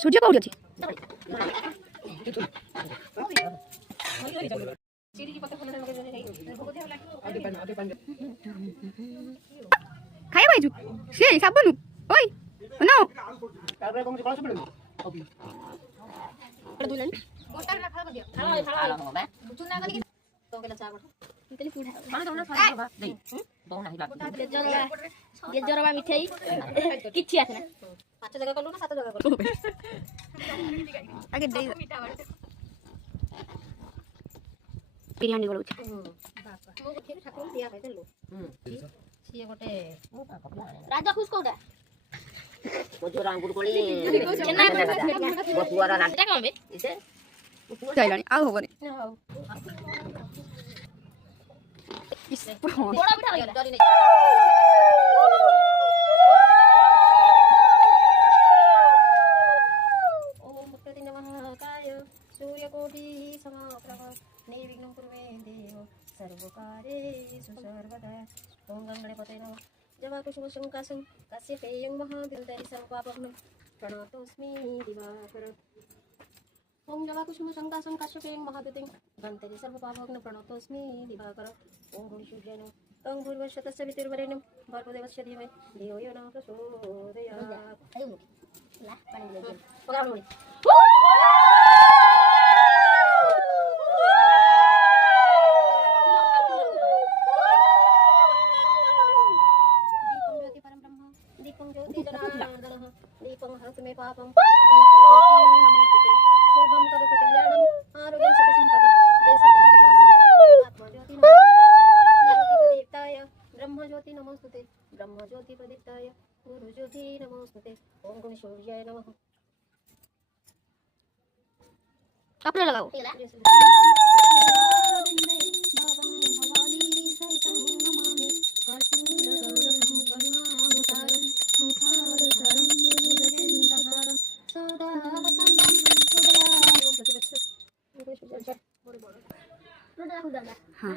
ସୂର୍ଯ୍ୟ କୋଉଠି ଅଛି? ଖାଇବା ପାଇଛୁ ସେ ସାବନୁ ଓଇ नो मिठाई किछि आसे ना 5 जगह कलु ना 7 जगह कलु आगे दे बिरयानी बोलु छ मो के ठाकुर दिया है देलु सिए गोटे राजा खुश कोडा बजुरा अंगुर कोली चेन्ना बतुआरा नाटा कम बे इसे चलानी आ होबनी इस बड़ा बिठा गया डरी नहीं ओम भक्ति नमः काय सूर्यकोटि समाप्रभ निर्विघ्नं कुरु मे देव सर्वकार्येषु सर्वदा ओम गणपतये नमः जवा कुसुम शंकासं काश्यपेयं महाविद्याधि सर्वपापघ्नं प्रणतोऽस्मि दिवाकर ओम जवा कुसुम शंकासं काश्यपेयं महाविद्याधि गणपति सर्वपापघ्नं प्रणतोऽस्मि दिवाकर ओम सूर्याय नमः तं भूर्भुवस्सुतस्य वितुर्वरेण्यं भर्गदेवस्य धीमहि धियो यो न प्रचोदयात् अयो ला पानी ले पगार होनी दीपं ज्योति जनार्दनः दीपं हरतु मे पापं दीपं ज्योति नमोस्तुते शुभं करोतु कल्याणं आरोग्यं सुखसंपदा देशविनाशाय आत्मज्योति नमोस्तुते ब्रह्मज्योति प्रदीप्ताय गुरुज्योति नमोस्तुते ओम गणेशोर्याय नमः अपने लगाओ हाँ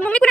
मम्मी को